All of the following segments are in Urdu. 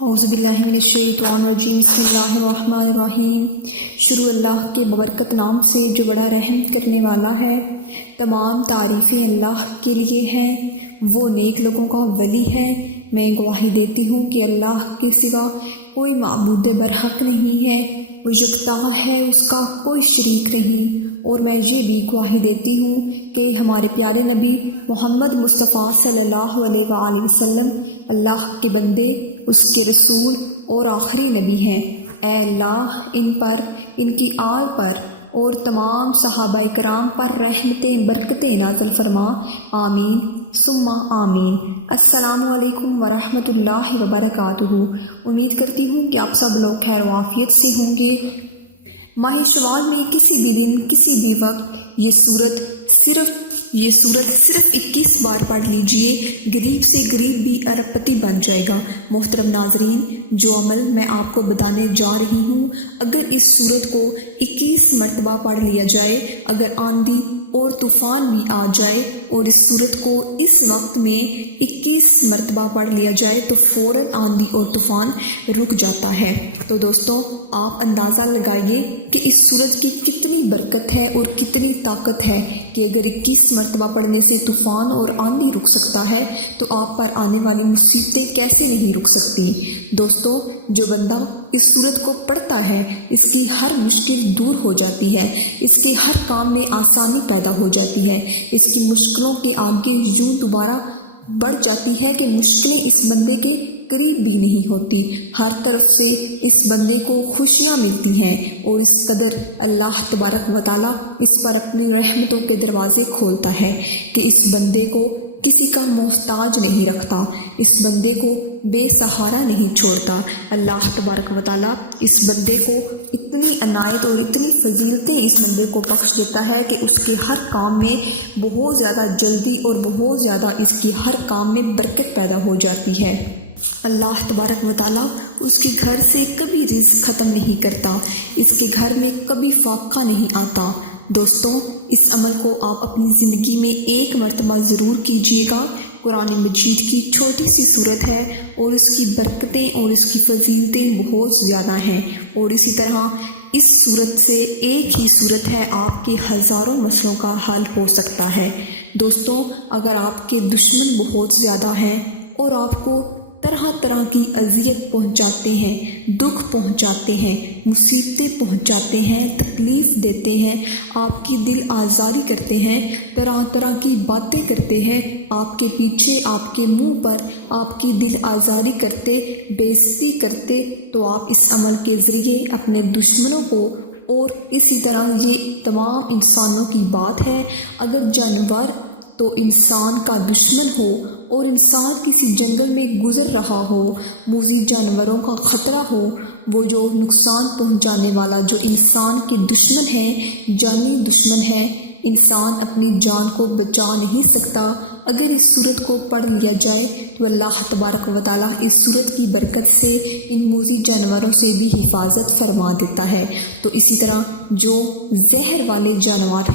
اعوذ باللہ من الشیطان الرجیم بسم اللہ الرحمن الرحیم۔ شروع اللہ کے ببرکت نام سے جو بڑا رحم کرنے والا ہے۔ تمام تعریفیں اللہ کے لیے ہیں، وہ نیک لوگوں کا ولی ہے۔ میں گواہی دیتی ہوں کہ اللہ کے سوا کوئی معبود برحق نہیں ہے، وہ یکتا ہے، اس کا کوئی شریک نہیں۔ اور میں یہ بھی گواہی دیتی ہوں کہ ہمارے پیارے نبی محمد مصطفیٰ صلی اللہ علیہ وآلہ وسلم اللہ کے بندے، اس کے رسول اور آخری نبی ہیں۔ اے اللہ ان پر، ان کی آل پر اور تمام صحابہ کرام پر رحمتیں برکتیں نازل فرما، آمین ثم آمین۔ السلام علیکم ورحمۃ اللہ وبرکاتہ۔ امید کرتی ہوں کہ آپ سب لوگ خیر و عافیت سے ہوں گے۔ ماہ شوال میں کسی بھی دن کسی بھی وقت یہ سورت صرف 21 بار پڑھ لیجئے، غریب سے غریب بھی ارب پتی بن جائے گا۔ محترم ناظرین، جو عمل میں آپ کو بتانے جا رہی ہوں، اگر اس سورت کو 21 مرتبہ پڑھ لیا جائے، اگر آندھی اور طوفان بھی آ جائے اور اس سورت کو اس وقت میں 21 مرتبہ پڑھ لیا جائے تو فوراً آندھی اور طوفان رک جاتا ہے۔ تو دوستوں، آپ اندازہ لگائیے کہ اس سورت کی کتنی برکت ہے اور کتنی طاقت ہے کہ اگر 21 مرتبہ پڑھنے سے طوفان اور آندھی رک سکتا ہے تو آپ پر آنے والی مصیبتیں کیسے نہیں رک سکتی۔ دوستوں، جو بندہ اس سورت کو پڑھتا ہے، اس کی ہر مشکل دور ہو جاتی ہے، اس کے ہر کام میں آسانی پیدا ہو جاتی ہے، اس کی مشکلوں کے آگے یوں دوبارہ بڑھ جاتی ہے کہ مشکلیں اس بندے کے قریب بھی نہیں ہوتی۔ ہر طرف سے اس بندے کو خوشیاں ملتی ہیں اور اس قدر اللہ تبارک و تعالیٰ اس پر اپنی رحمتوں کے دروازے کھولتا ہے کہ اس بندے کو کسی کا محتاج نہیں رکھتا، اس بندے کو بے سہارا نہیں چھوڑتا۔ اللہ تبارک و تعالیٰ اس بندے کو اتنی عنایت اور اتنی فضیلتیں اس بندے کو بخش دیتا ہے کہ اس کے ہر کام میں بہت زیادہ جلدی اور بہت زیادہ اس کی ہر کام میں برکت پیدا ہو جاتی ہے۔ اللہ تبارک و تعالیٰ اس کے گھر سے کبھی رزق ختم نہیں کرتا، اس کے گھر میں کبھی فاقہ نہیں آتا۔ دوستوں، اس عمل کو آپ اپنی زندگی میں ایک مرتبہ ضرور کیجیے گا۔ قرآن مجید کی چھوٹی سی صورت ہے اور اس کی برکتیں اور اس کی فضیلتیں بہت زیادہ ہیں، اور اسی طرح اس صورت سے ایک ہی صورت ہے، آپ کے ہزاروں مسئلوں کا حل ہو سکتا ہے۔ دوستوں، اگر آپ کے دشمن بہت زیادہ ہیں اور آپ کو طرح طرح کی اذیت پہنچاتے ہیں، دکھ پہنچاتے ہیں، مصیبتیں پہنچاتے ہیں، تکلیف دیتے ہیں، آپ کی دل آزاری کرتے ہیں، طرح طرح کی باتیں کرتے ہیں، آپ کے پیچھے، آپ کے منہ پر آپ کی دل آزاری کرتے، بے عزتی کرتے، تو آپ اس عمل کے ذریعے اپنے دشمنوں کو، اور اسی طرح یہ تمام انسانوں کی بات ہے، اگر جانور تو انسان کا دشمن ہو اور انسان کسی جنگل میں گزر رہا ہو، موذی جانوروں کا خطرہ ہو، وہ جو نقصان پہنچانے والا جو انسان کے دشمن ہے، جانی دشمن ہے، انسان اپنی جان کو بچا نہیں سکتا۔ اگر اس صورت کو پڑھ لیا جائے تو اللہ تبارک و تعالیٰ اس صورت کی برکت سے ان موذی جانوروں سے بھی حفاظت فرما دیتا ہے۔ تو اسی طرح جو زہر والے جانور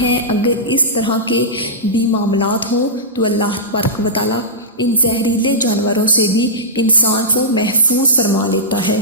ہیں، اگر اس طرح کے بھی معاملات ہوں تو اللہ تبارک و تعالیٰ ان زہریلے جانوروں سے بھی انسان کو محفوظ فرما لیتا ہے۔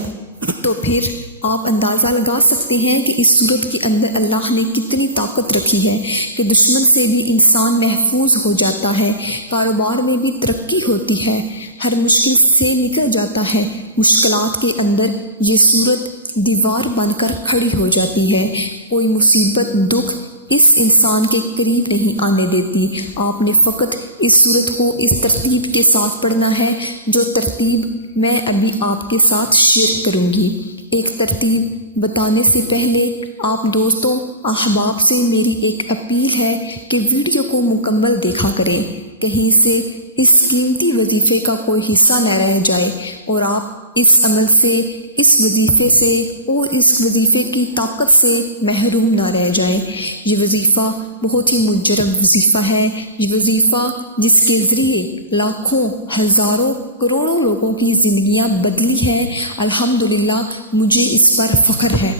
تو پھر آپ اندازہ لگا سکتے ہیں کہ اس صورت کے اندر اللہ نے کتنی طاقت رکھی ہے کہ دشمن سے بھی انسان محفوظ ہو جاتا ہے، کاروبار میں بھی ترقی ہوتی ہے، ہر مشکل سے نکل جاتا ہے، مشکلات کے اندر یہ صورت دیوار بن کر کھڑی ہو جاتی ہے، کوئی مصیبت، دکھ اس انسان کے قریب نہیں آنے دیتی۔ آپ نے فقط اس صورت کو اس ترتیب کے ساتھ پڑھنا ہے جو ترتیب میں ابھی آپ کے ساتھ شیئر کروں گی۔ ایک ترتیب بتانے سے پہلے آپ دوستوں، احباب سے میری ایک اپیل ہے کہ ویڈیو کو مکمل دیکھا کریں، کہیں سے اس قیمتی وظیفے کا کوئی حصہ نہ رہ جائے اور آپ اس عمل سے، اس وظیفے سے اور اس وظیفے کی طاقت سے محروم نہ رہ جائیں۔ یہ وظیفہ بہت ہی مجرب وظیفہ ہے، یہ وظیفہ جس کے ذریعے لاکھوں، ہزاروں، کروڑوں لوگوں کی زندگیاں بدلی ہیں۔ الحمدللہ، مجھے اس پر فخر ہے۔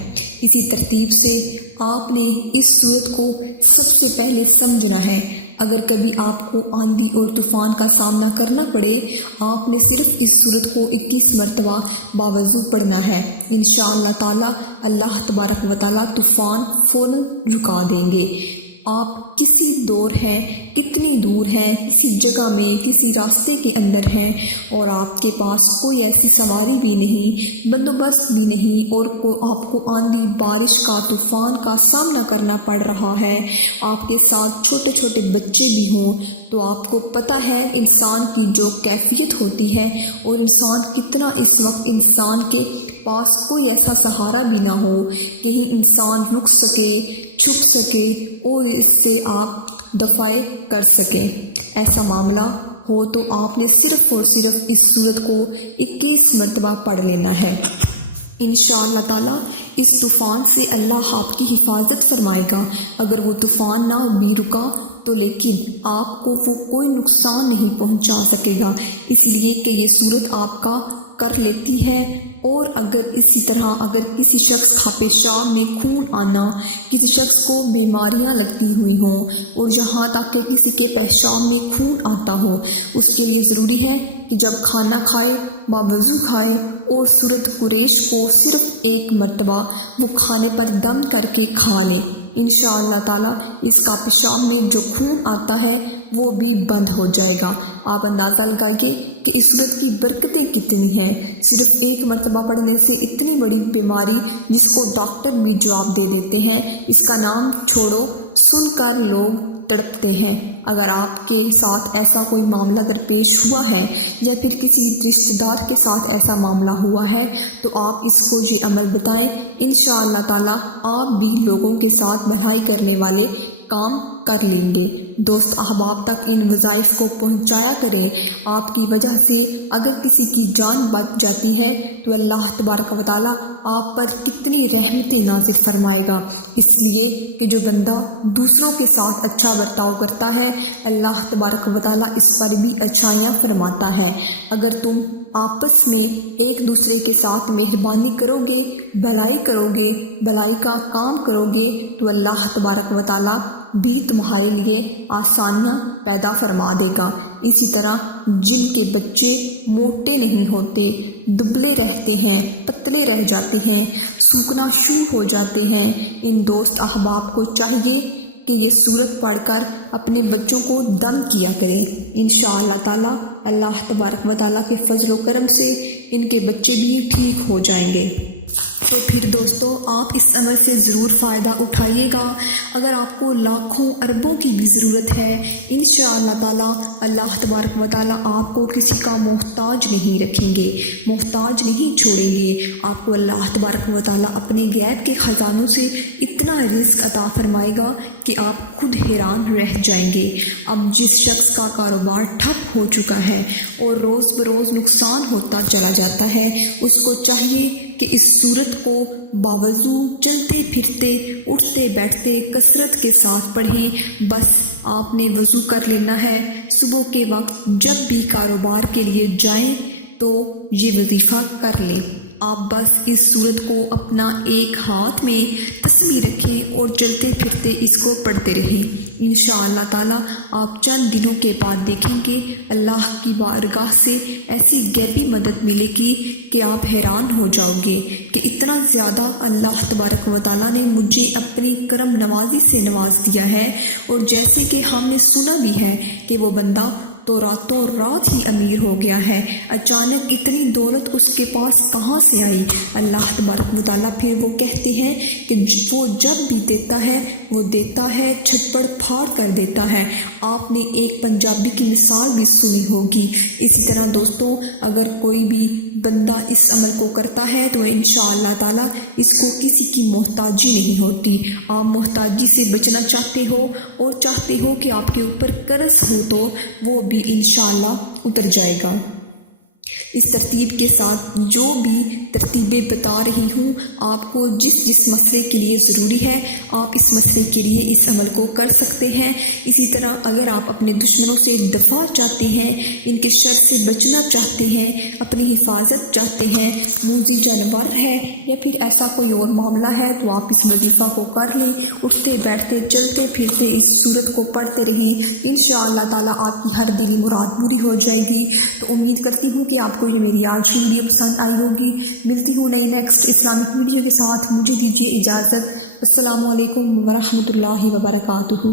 اسی ترتیب سے آپ نے اس صورت کو سب سے پہلے سمجھنا ہے۔ اگر کبھی آپ کو آندھی اور طوفان کا سامنا کرنا پڑے، آپ نے صرف اس سورت کو 21 مرتبہ باوضو پڑھنا ہے۔ انشاءاللہ تعالی اللہ تبارک و تعالی طوفان فوراً رکا دیں گے۔ آپ کسی دور ہیں، کتنی دور ہیں، کسی جگہ میں، کسی راستے کے اندر ہیں اور آپ کے پاس کوئی ایسی سواری بھی نہیں، بندوبست بھی نہیں، اور آپ کو آندھی بارش کا طوفان کا سامنا کرنا پڑ رہا ہے، آپ کے ساتھ چھوٹے چھوٹے بچے بھی ہوں، تو آپ کو پتہ ہے انسان کی جو کیفیت ہوتی ہے اور انسان کتنا اس وقت انسان کے پاس کوئی ایسا سہارا بھی نہ ہو، کہیں انسان رک سکے، چھپ سکے اور اس سے آپ دفاع کر سکیں۔ ایسا معاملہ ہو تو آپ نے صرف اور صرف اس سورت کو 21 مرتبہ پڑھ لینا ہے۔ انشاءاللہ تعالی اس طوفان سے اللہ آپ کی حفاظت فرمائے گا۔ اگر وہ طوفان نہ بھی رکا تو لیکن آپ کو وہ کوئی نقصان نہیں پہنچا سکے گا، اس لیے کہ یہ سورت آپ کا کر لیتی ہے۔ اور اگر اسی طرح اگر کسی شخص کا پیشاب میں خون آنا، کسی شخص کو بیماریاں لگتی ہوئی ہوں اور جہاں تک کہ کسی کے پیشاب میں خون آتا ہو، اس کے لیے ضروری ہے کہ جب کھانا کھائے باوضو کھائے اور سورت قریش کو صرف 1 مرتبہ وہ کھانے پر دم کر کے کھا لے۔ انشاءاللہ تعالیٰ اس کا پیشاب میں جو خون آتا ہے وہ بھی بند ہو جائے گا۔ آپ اندازہ لگائیے کہ اس سورت کی برکتیں کتنی ہیں۔ صرف 1 مرتبہ پڑھنے سے اتنی بڑی بیماری جس کو ڈاکٹر بھی جواب دے دیتے ہیں، اس کا نام چھوڑو، سن کر لوگ تڑپتے ہیں۔ اگر آپ کے ساتھ ایسا کوئی معاملہ درپیش ہوا ہے یا پھر کسی رشتہ دار کے ساتھ ایسا معاملہ ہوا ہے تو آپ اس کو یہ عمل بتائیں، انشاءاللہ تعالیٰ آپ بھی لوگوں کے ساتھ بھلائی کرنے والے کام کر لیں گے۔ دوست احباب تک ان وظائف کو پہنچایا کریں۔ آپ کی وجہ سے اگر کسی کی جان بچ جاتی ہے تو اللہ تبارک و تعالیٰ آپ پر کتنی رحمتیں نازل فرمائے گا، اس لیے کہ جو بندہ دوسروں کے ساتھ اچھا برتاؤ کرتا ہے اللہ تبارک و تعالیٰ اس پر بھی اچھائیاں فرماتا ہے۔ اگر تم آپس میں ایک دوسرے کے ساتھ مہربانی کرو گے، بھلائی کرو گے، بھلائی کا کام کرو گے تو اللہ تبارک و تعالیٰ بھی تمہارے لیے آسانیاں پیدا فرما دے گا۔ اسی طرح جن کے بچے موٹے نہیں ہوتے، دبلے رہتے ہیں، پتلے رہ جاتے ہیں، سوکھنا شروع ہو جاتے ہیں، ان دوست احباب کو چاہیے کہ یہ سورت پڑھ کر اپنے بچوں کو دم کیا کریں۔ انشاءاللہ تعالیٰ اللہ تبارک و تعالیٰ کے فضل و کرم سے ان کے بچے بھی ٹھیک ہو جائیں گے۔ تو پھر دوستو آپ اس عمل سے ضرور فائدہ اٹھائیے گا۔ اگر آپ کو لاکھوں اربوں کی بھی ضرورت ہے، انشاءاللہ تعالیٰ اللہ تبارک و تعالیٰ آپ کو کسی کا محتاج نہیں رکھیں گے، محتاج نہیں چھوڑیں گے۔ آپ کو اللہ تبارک و تعالیٰ اپنے غیب کے خزانوں سے اتنا رزق عطا فرمائے گا کہ آپ خود حیران رہ جائیں گے۔ اب جس شخص کا کاروبار ٹھپ ہو چکا ہے اور روز بروز نقصان ہوتا چلا جاتا ہے، اس کو چاہیے کہ اس سورت کو باوضو چلتے پھرتے اٹھتے بیٹھتے کثرت کے ساتھ پڑھیں۔ بس آپ نے وضو کر لینا ہے، صبح کے وقت جب بھی کاروبار کے لیے جائیں تو یہ وظیفہ کر لیں۔ آپ بس اس سورت کو اپنا ایک ہاتھ میں تسبیح رکھیں اور چلتے پھرتے اس کو پڑھتے رہیں۔ انشاءاللہ تعالیٰ آپ چند دنوں کے بعد دیکھیں گے اللہ کی بارگاہ سے ایسی غیبی مدد ملے گی کہ آپ حیران ہو جاؤ گے کہ اتنا زیادہ اللہ تبارک و تعالیٰ نے مجھے اپنی کرم نوازی سے نواز دیا ہے۔ اور جیسے کہ ہم نے سنا بھی ہے کہ وہ بندہ تو راتوں رات ہی امیر ہو گیا ہے، اچانک اتنی دولت اس کے پاس کہاں سے آئی؟ اللہ تبارک و تعالیٰ پھر وہ کہتے ہیں کہ وہ جب بھی دیتا ہے چھپڑ پھاڑ کر دیتا ہے۔ آپ نے ایک پنجابی کی مثال بھی سنی ہوگی۔ اسی طرح دوستوں اگر کوئی بھی بندہ اس عمل کو کرتا ہے تو انشاءاللہ تعالیٰ اس کو کسی کی محتاجی نہیں ہوتی۔ آپ محتاجی سے بچنا چاہتے ہو اور چاہتے ہو کہ آپ کے اوپر قرض ہو تو وہ بھی انشاءاللہ اتر جائے گا۔ اس ترتیب کے ساتھ جو بھی ترتیبیں بتا رہی ہوں آپ کو جس مسئلے کے لیے ضروری ہے آپ اس مسئلے کے لیے اس عمل کو کر سکتے ہیں۔ اسی طرح اگر آپ اپنے دشمنوں سے دفاع چاہتے ہیں، ان کے شر سے بچنا چاہتے ہیں، اپنی حفاظت چاہتے ہیں، موذی جانور ہے یا پھر ایسا کوئی اور معاملہ ہے تو آپ اس وظیفہ کو کر لیں، اٹھتے بیٹھتے چلتے پھرتے اس سورت کو پڑھتے رہیں، انشاءاللہ تعالیٰ آپ کی ہر دلی مراد پوری ہو جائے گی۔ تو امید کرتی ہوں کہ آپ کو یہ میری آج کی ویڈیو پسند آئی ہوگی۔ ملتی ہوں نئی نیکسٹ اسلامک ویڈیو کے ساتھ، مجھے دیجیے اجازت۔ السلام علیکم ورحمۃ اللہ وبرکاتہ۔